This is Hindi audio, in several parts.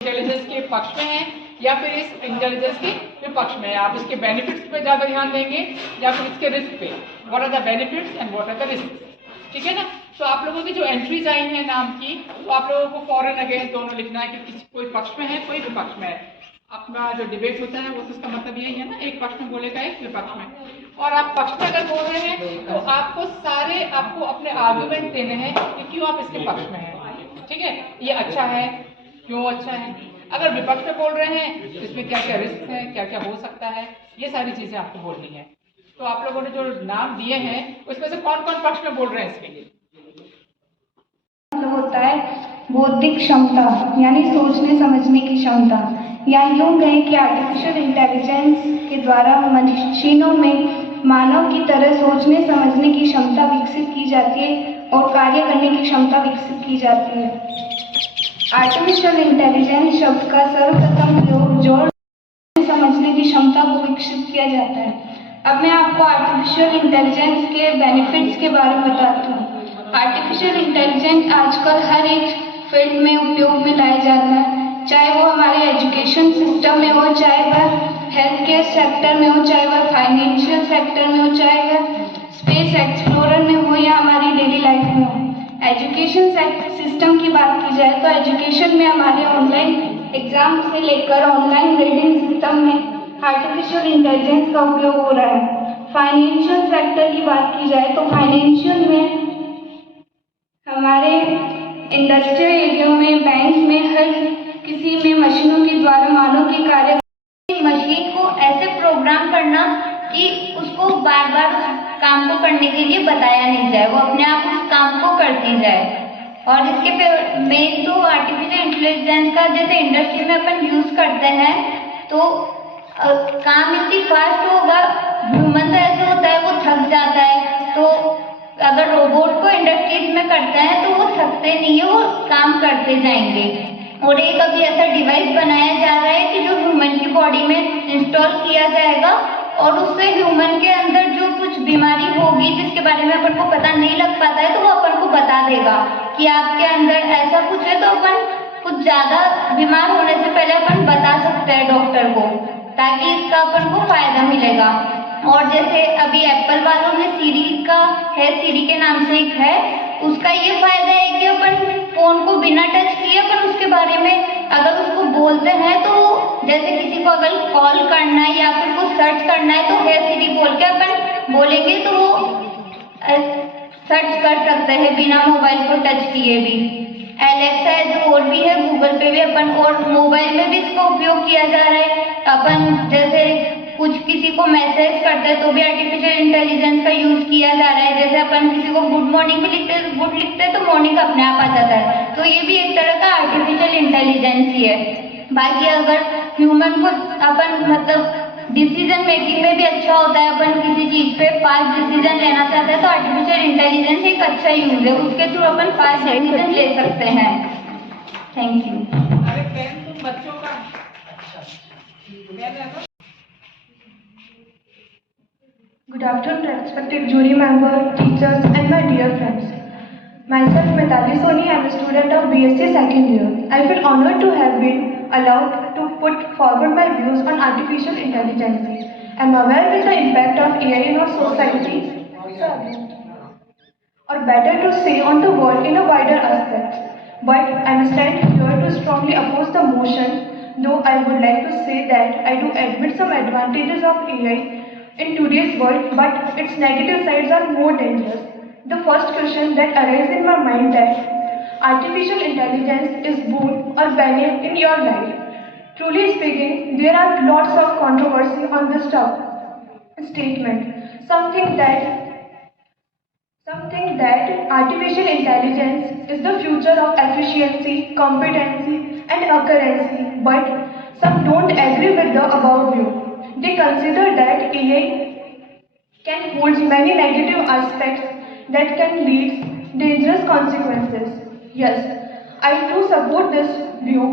इंटेलिजेंस के पक्ष में है या फिर इस इंटेलिजेंस के विपक्ष में है। आप इसके बेनिफिट्स पे ज़्यादा ध्यान देंगे या फिर इसके रिस्क पे। What are the benefits and what are the risk, ठीक है ना। तो आप लोगों की जो एंट्रीज आई हैं नाम की, तो आप लोगों को फॉर एंड अगेंस्ट दोनों लिखना है कि किसी कोई पक्ष में है कोई विपक्ष में है। आपका जो डिबेट होता है वो तो उसका मतलब यही है ना, एक पक्ष में बोलेगा एक विपक्ष में। और आप पक्ष में अगर बोल रहे हैं तो आपको अपने आर्गुमेंट देने हैं कि क्यों आप इसके पक्ष में हैं, ठीक है। ये अच्छा है, क्यों अच्छा है। अगर विपक्ष में बोल रहे हैं तो इसमें क्या क्या रिस्क है, क्या क्या हो सकता है, ये सारी चीजें आपको बोलनी है। तो आप लोगों ने जो नाम दिए हैं उसमें से कौन कौन पक्ष में बोल रहे हैं इसके लिए? होता है बौद्धिक क्षमता, यानी सोचने समझने की क्षमता, या यूं कहें कि आर्टिफिशियल इंटेलिजेंस के द्वारा मशीनों में मानव की तरह सोचने समझने की क्षमता विकसित की जाती है और कार्य करने की क्षमता विकसित की जाती है। आर्टिफिशियल इंटेलिजेंस शब्द का सर्वप्रथम प्रयोग जोड़ समझने की क्षमता को विकसित किया जाता है। अब मैं आपको आर्टिफिशियल इंटेलिजेंस के बेनिफिट्स के बारे में बताती हूँ। आर्टिफिशियल इंटेलिजेंस आजकल हर एक फील्ड में उपयोग में लाया जाता है, चाहे वो हमारे एजुकेशन सिस्टम में हो, चाहे वह हेल्थ केयर सेक्टर में हो, चाहे वह फाइनेंशियल सेक्टर में हो, चाहे वह स्पेस एक्सप्लोरर में हो या हमारी डेली लाइफ में हो। एजुकेशन सिस्टम की बात की जाए तो एजुकेशन में हमारे ऑनलाइन एग्जाम से लेकर ऑनलाइन ग्रेडिंग सिस्टम में आर्टिफिशियल इंटेलिजेंस का उपयोग हो रहा है। फाइनेंशियल सेक्टर की बात की जाए तो फाइनेंशियल में हमारे इंडस्ट्रियल एरिया में, बैंक में, हर किसी में मशीनों के द्वारा मानव के कार्य, मशीन को ऐसे प्रोग्राम करना कि उसको बार बार उस काम को करने के लिए बताया नहीं जाए, वो अपने आप उस काम को करती जाए। और इसके मेन तो आर्टिफिशियल इंटेलिजेंस का जैसे इंडस्ट्री में अपन यूज करते हैं तो काम इतनी फास्ट होगा, ह्यूमन तो ऐसे होता है वो थक जाता है, तो अगर रोबोट को इंडस्ट्रीज में करते हैं तो वो थकते नहीं है, वो काम करते जाएंगे। और एक अभी ऐसा डिवाइस बनाया जा रहा है कि जो ह्यूमन की बॉडी में इंस्टॉल किया जाएगा और उससे ह्यूमन के अंदर जो कुछ बीमारी होगी जिसके बारे में अपन को पता नहीं लग पाता है तो वो अपन को बता देगा कि आपके अंदर ऐसा कुछ है, तो अपन कुछ ज्यादा बीमार होने से पहले अपन बता सकते हैं डॉक्टर को, ताकि इसका अपन को फायदा मिलेगा। और जैसे अभी एप्पल वालों ने सीरी का है, सीरी के नाम से एक है, उसका ये फायदा है कि अपन फोन को बिना टच किए अपन उसके बारे में अगर उसको बोलते हैं तो जैसे किसी को अगर कॉल करना है या फिर कुछ सर्च करना है तो है सीरी बोल के अपन बोलेंगे तो वो सर्च कर सकते हैं बिना मोबाइल को टच किए भी। एलेक्सा है जो और भी है, गूगल पे भी अपन, और मोबाइल में भी इसका उपयोग किया जा रहा है। अपन जैसे कुछ किसी को मैसेज करते हैं तो भी आर्टिफिशियल इंटेलिजेंस का यूज किया जा रहा है। जैसे अपन किसी को गुड मॉर्निंग भी लिखते हैं, गुड लिखते हैं तो मॉर्निंग अपने आप आ जाता है, तो ये भी एक तरह का आर्टिफिशियल इंटेलिजेंस ही है। बाकी अगर ह्यूमन को अपन मतलब डिसीजन मेकिंग में भी अच्छा होता है, अपन किसी चीज पे फास्ट डिसीजन लेना चाहते हैं तो आर्टिफिशियल इंटेलिजेंस एक अच्छा यूज है, उसके थ्रू अपन फास्ट डिसीजन ले सकते हैं। Thank you. अरे पेन तुम बच्चों का Good afternoon, respected jury member, teachers, and my dear friends. Myself, Mitali Soni, I am a student of BSc second year. I feel honored to have been allowed to put forward my views on artificial intelligence. I am aware with the impact of AI in our society, or better to say on the world in a wider aspect. But I am stand here to strongly oppose the motion, though I would like to say that I do admit some advantages of AI in today's world, but its negative sides are more dangerous. The first question that arises in my mind that artificial intelligence is boon or bane in your life. Truly speaking, there are lots of controversy on this statement. Some think that artificial intelligence is the future of efficiency, competency, and accuracy, but some don't agree with the above view. They consider that AI can hold many negative aspects that can lead dangerous consequences. Yes, I do support this view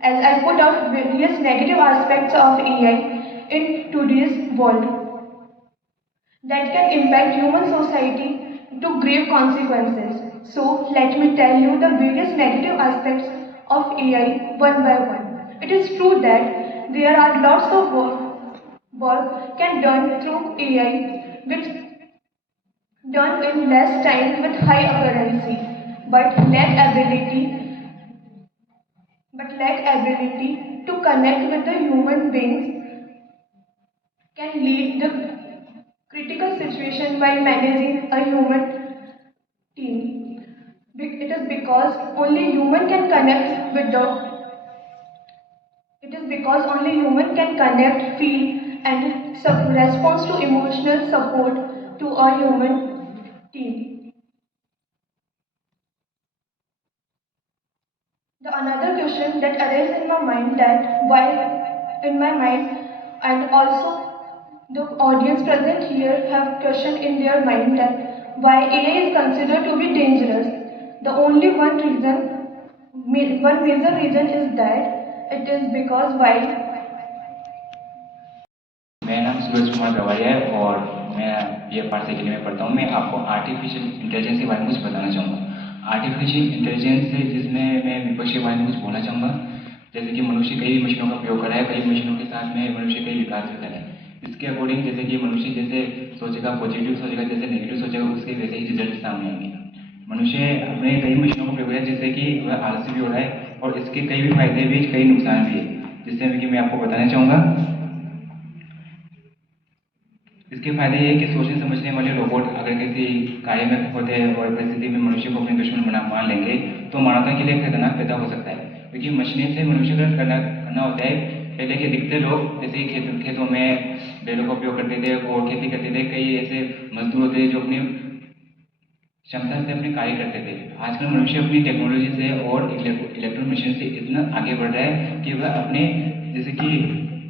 as I put out various negative aspects of AI in today's world that can impact human society to grave consequences. So let me tell you the various negative aspects of AI one by one. It is true that there are lots of work can done through AI, which done in less time with high accuracy, but lack ability to connect with the human beings can lead the critical situation while managing a human team. It is because only human can connect with the it is because only human can connect, feel, and response to emotional support to a human team. The another question that arises in my mind that why in my mind and also the audience present here have question in their mind that why AI is considered to be dangerous. The only one major reason is that it is because while मेरा नाम सूरज कुमार गवारिया है और मैं ये पार्ट सेकेंड में पढ़ता हूँ। मैं आपको आर्टिफिशियल इंटेलिजेंस के बारे में कुछ बताना चाहूँगा। आर्टिफिशियल इंटेलिजेंस से जिसमें मैं विपक्ष के बारे में कुछ बोलना चाहूँगा। जैसे कि मनुष्य कई मशीनों का प्रयोग कर रहा है, कई मशीनों के साथ में मनुष्य कई विकास भी कर रहा है। इसके अकॉर्डिंग जैसे कि मनुष्य जैसे सोचेगा, पॉजिटिव सोचेगा, जैसे नेगेटिव सोचेगा, उसके वैसे ही रिजल्ट सामने आएंगे। मनुष्य अपने कई मशीनों को प्रयोग कर रहा है जिससे कि वह आलसी भी हो रहा है और इसके कई भी फायदे भी, कई नुकसान भी है, जिससे कि मैं आपको बताना चाहूँगा। इसके फायदे ये कि सोचने समझने वाले रोबोट अगर किसी कार्य में होते हैं और परिस्थिति में मनुष्य को अपने दुश्मन मान लेंगे तो मानवता के लिए खतरनाक पैदा हो सकता है, क्योंकि मशीन से मनुष्य का करना होता है। पहले के दिखते लोग जैसे खेतों में बैलों का उपयोग करते थे और खेती करते थे। कई ऐसे मजदूर होते जो अपनी क्षमता से अपने कार्य करते थे। आजकल मनुष्य अपनी टेक्नोलॉजी से और इलेक्ट्रॉनिक मशीन से इतना आगे बढ़ रहा है कि वह अपने जैसे कि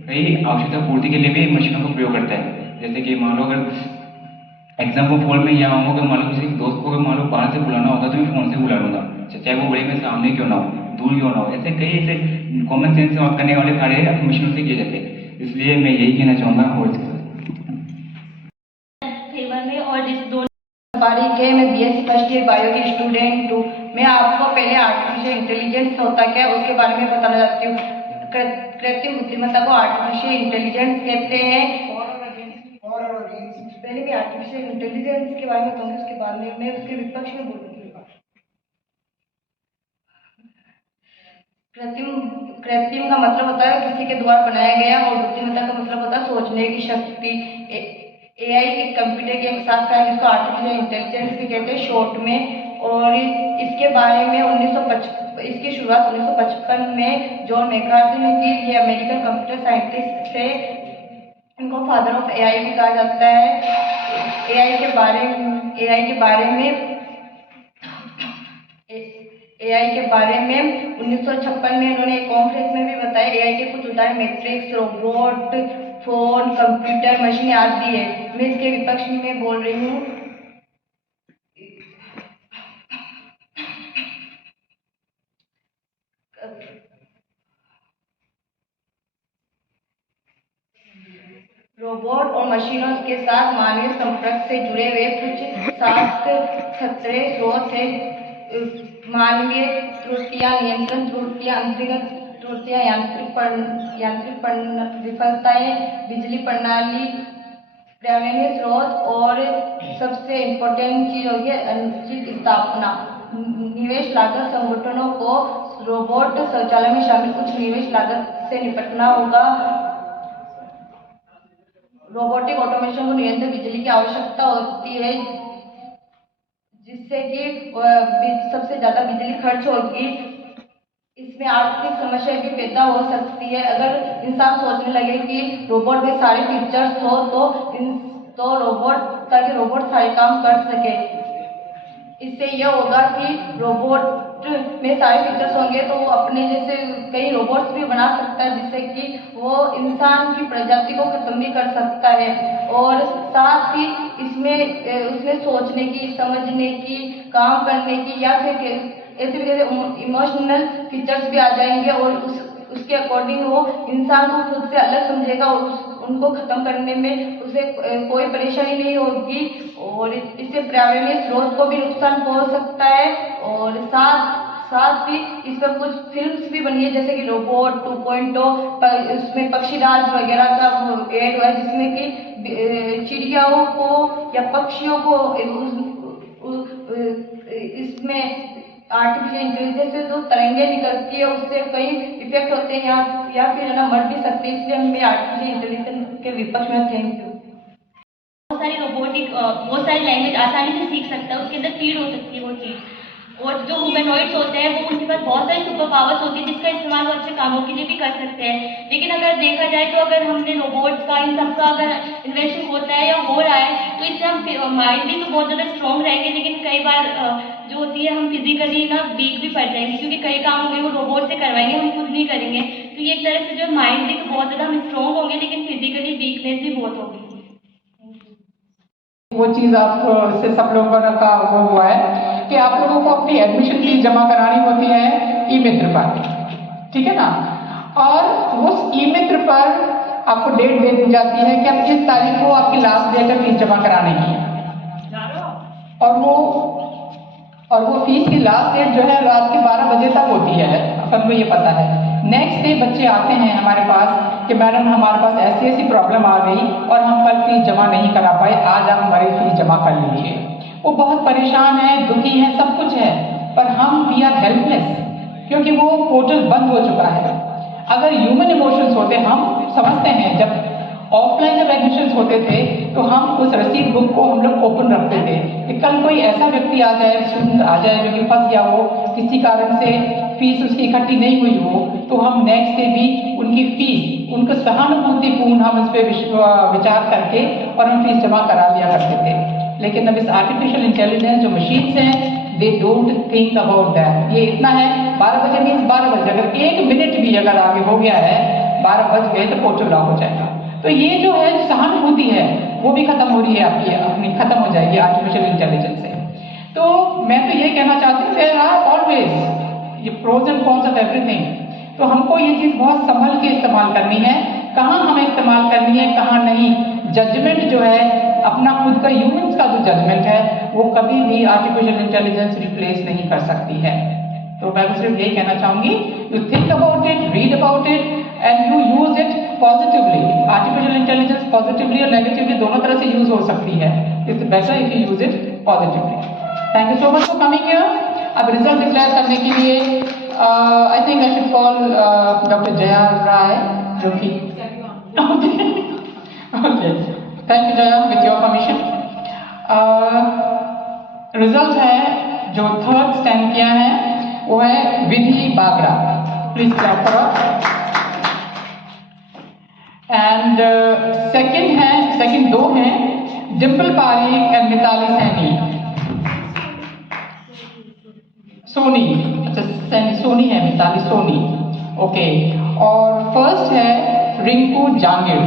कई आवश्यकता पूर्ति के लिए भी मशीनों का प्रयोग करता है। जैसे कि मान लो अगर एग्जाम्पल फॉल में यहाँ आऊँगा, मान लो किसी दोस्त को अगर मान लो बाहर से बुलाना होगा तो मैं फ़ोन से बुला लूँगा, चाहे वो बड़े में सामने क्यों ना हो, दूर क्यों ना हो। ऐसे कई ऐसे कॉमन सेंस से बात करने वाले कार्य अपनी मशीनों से किए जाते हैं। इसलिए मैं यही कहना चाहूँगा। और इस दोनों बारी के मैं BSc फर्स्ट ईयर बायो की स्टूडेंट हूँ। मैं आपको पहले आर्टिफिशियल इंटेलिजेंस होता क्या है उसके बारे में बताना चाहती हूँ। कृत्रिम बुद्धिमत्ता को आर्टिफिशियल इंटेलिजेंस कहते हैं। पहले मैं आर्टिफिशियल इंटेलिजेंस के बारे में बताऊंगी, उसके बाद में मैं उसके विपक्ष में बोलूंगी। कृत्रिम का मतलब होता है किसी के द्वारा बनाया गया और बुद्धिमत्ता का मतलब होता है सोचने की शक्ति। AI एक कंप्यूटर की एक शाखा है जिसको आर्टिफिशियल इंटेलिजेंस भी कहते हैं शॉर्ट में। और इसके बारे में इसकी शुरुआत 1955 में जॉन मैकार्थी ने की। ये अमेरिकन कंप्यूटर साइंटिस्ट थे, इनको फादर ऑफ AI भी कहा जाता है। AI के बारे में 1956 में इन्होंने एक कॉन्फ्रेंस में भी बताया। AI के कुछ उदाहरण matrix, robot, phone, computer, machine आदि है। मैं इसके विपक्ष में बोल रही हूँ। रोबोट और मशीनों के साथ मानवीय संपर्क से जुड़े हुए कुछ 7 खतरे स्रोत है। मानवीय त्रुटियां, नियंत्रण त्रुटियां, अंतर्गत त्रुटियां, यांत्रिक विफलताएं, बिजली प्रणाली, पर्यावरणीय स्रोत और सबसे इम्पोर्टेंट चीज होगी अनुचित स्थापना। निवेश लागत, संगठनों को रोबोट शौचालय में शामिल कुछ निवेश लागत से निपटना होगा। रोबोटिक ऑटोमेशन को निरंतर बिजली की आवश्यकता होती है, जिससे कि सबसे ज्यादा बिजली खर्च होगी। इसमें आर्थिक समस्या भी पैदा हो सकती है। अगर इंसान सोचने लगे कि रोबोट में सारे फीचर्स हो तो रोबोट सारे काम कर सके। इससे यह होगा कि रोबोट में सारे फीचर्स होंगे तो वो अपने जैसे कई रोबोट्स भी बना सकता है, जिससे कि वो इंसान की प्रजाति को खत्म भी कर सकता है। और साथ ही उसमें सोचने की, समझने की, काम करने की या फिर ऐसे भी जैसे इमोशनल फीचर्स भी आ जाएंगे और उसके अकॉर्डिंग वो इंसान को खुद से अलग समझेगा और उनको खत्म करने में उसे कोई परेशानी नहीं होगी। और इससे पर्यावरणीय स्रोत को भी नुकसान पहुंच सकता है। और साथ ही इस पर कुछ फिल्म्स भी बनी है, जैसे कि रोबोट 2.0, उसमें पक्षीराज वगैरह का ऐड हुआ है, जिसमें कि चिड़ियाओं को या पक्षियों को इसमें आर्टिफिशियल इंटेलिजेंस से जो तरंगे निकलती है उससे कई इफेक्ट होते हैं या फिर है ना मर भी सकते हैं, इसलिए मैं आर्टिफिशियल इंटेलिजेंस के विपक्ष में। Thank you. बहुत सारी रोबोटिक बहुत सारी लैंग्वेज आसानी से सीख सकता है, उसके अंदर फीड हो सकती है वो चीज़। और जो ह्यूमनॉइड्स होते हैं वो उनके पास बहुत सारी सुपर पावर्स होती है जिसका इस्तेमाल वो अच्छे कामों के लिए भी कर सकते हैं। लेकिन अगर देखा जाए तो अगर हमने रोबोट्स का इन सब का अगर इन्वेंशन होता है या हो रहा है तो इससे हम माइंडली तो बहुत ज़्यादा स्ट्रॉन्ग रहेंगे, लेकिन कई बार जो होती है हम फिजिकली ना वीक भी पड़ जाएंगे, क्योंकि कई काम होंगे वो रोबोट से करवाएंगे, हम खुद नहीं करेंगे। तो ये एक तरह से जो माइंडली तो बहुत ज़्यादा हम स्ट्रॉन्ग होंगे, लेकिन फिजिकली वीकनेस भी बहुत होगी। वो चीज़ आप से सब लोगों का वो हुआ है कि आप लोगों को अपनी एडमिशन फीस जमा करानी होती है ई-मित्र पर, ठीक है ना। और उस ई-मित्र पर आपको डेट दे दी जाती है कि अब इस तारीख को आपकी लास्ट डेट है फीस जमा कराने की, और वो फीस की लास्ट डेट जो है रात के 12 बजे तक होती है, अपन को ये पता है। नेक्स्ट डे बच्चे आते हैं हमारे पास कि मैडम हमारे पास ऐसी ऐसी प्रॉब्लम आ गई और हम कल फीस जमा नहीं करा पाए, आज आप हमारी फीस जमा कर लीजिए। वो बहुत परेशान है, दुखी है, सब कुछ है, पर हम वी आर हेल्पलेस, क्योंकि वो पोर्टल बंद हो चुका है। अगर ह्यूमन इमोशंस होते, हम समझते हैं जब ऑफलाइन जब एडमिशन्स होते थे तो हम उस रसीद बुक को हम लोग ओपन रखते थे कि कल कोई ऐसा व्यक्ति आ जाए, स्टूडेंट आ जाए जो कि फंस गया हो, किसी कारण से फीस उसकी इकट्ठी नहीं हुई हो, तो हम नेक्स्ट डे भी उनकी फीस, उनको सहानुभूतिपूर्ण हम उस पर विचार करके और हम फीस जमा करा लिया करते थे। लेकिन अब इस आर्टिफिशियल इंटेलिजेंस जो मशीन्स हैं, they don't think about that. ये इतना है 12 बजे मीन्स 12 बजे, अगर 1 मिनट भी अगर आगे हो गया है, 12 बज गए तो पोर्टल लॉक हो जाएगा। तो ये जो है सहानुभूति है वो भी खत्म हो रही है आपकी, अपनी खत्म हो जाएगी आर्टिफिशियल इंटेलिजेंस से। तो मैं तो ये कहना चाहती हूँ देयर आर ऑलवेज ये pros and cons of everything. तो हमको ये चीज़ बहुत संभल के इस्तेमाल करनी है, कहाँ हमें इस्तेमाल करनी है कहाँ नहीं। जजमेंट जो है अपना खुद का ह्यूमंस का जो जजमेंट है वो कभी भी आर्टिफिशियल इंटेलिजेंस रिप्लेस नहीं कर सकती है। तो मैं सिर्फ यही कहना चाहूँगी, you think about it, read about it and you use it positively. Artificial intelligence positively और नेगेटिवली दोनों तरह से यूज हो सकती है। It's better if you use it positively. Thank you so much for coming here. अब रिजल्ट डिक्लेयर करने के लिए I think I should call doctor Jaya Rai, जो कि okay, thank you Jaya, with your permission. Result है जो 3rd स्टैंड किया है वो है विधि बागरा, प्लीज क्लैप करो। एंड सेकंड 2 हैं डिम्पल पारिक एंड मिताली सैनी, सोनी, अच्छा सैनी सोनी है, मिताली सोनी, ओके। और फर्स्ट है रिंकू जांगिड़